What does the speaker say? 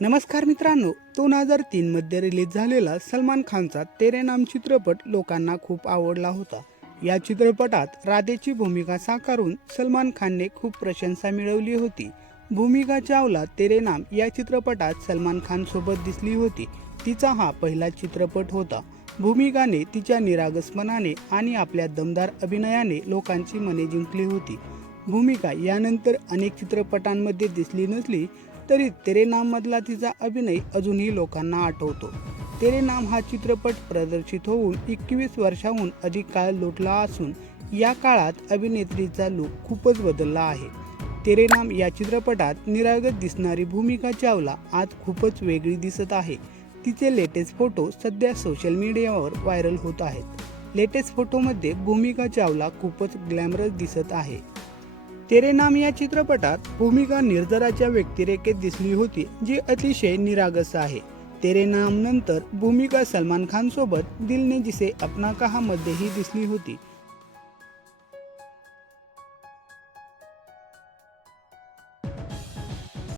नमस्कार मित्रांनो, 2003 मध्ये रिलीज झालेला सलमान खानचा तेरे नाम चित्रपट लोकांना खूप आवडला होता। या चित्रपटात राधेची भूमिका साकारून सलमान खानने खूप प्रशंसा मिळवली होती। भूमिका चावला तेरे नाम या चित्रपटात सलमान खान सोबत दिसली होती। तिचा हा पहिला चित्रपट होता। भूमिकाने तिच्या निरागसपणाने आणि आपल्या दमदार अभिनयाने लोकांची मने जिंकली होती। भूमिका यानंतर अनेक चित्रपटांमध्ये दिसली नसली तरी तेरे नाम मधला तिचा अभिनय अजूनही लोकांना आठवतो। तेरे नाम हा चित्रपट प्रदर्शित होऊन 21 वर्षांहून अधिक काळ लोटला असून या काळात अभिनेत्रीचा लूक खूपच बदलला आहे। तेरे नाम या चित्रपटात निरागस दिसणारी भूमिका चावला आज खूपच वेगळी दिसत आहे। तिचे लेटेस्ट फोटो सध्या सोशल मीडियावर व्हायरल होत आहेत। लेटेस्ट फोटोमध्ये भूमिका चावला खूपच ग्लॅमरस दिसत आहे। तेरे नाम या चित्रपटात भूमिका निर्जराच्या व्यक्तिरेखेत दिसली होती, जी अतिशय निरागस आहे। तेरे नाम नंतर भूमिका सलमान खान सोबत दिल ने जिसे अपना कहा मध्येही दिसली होती।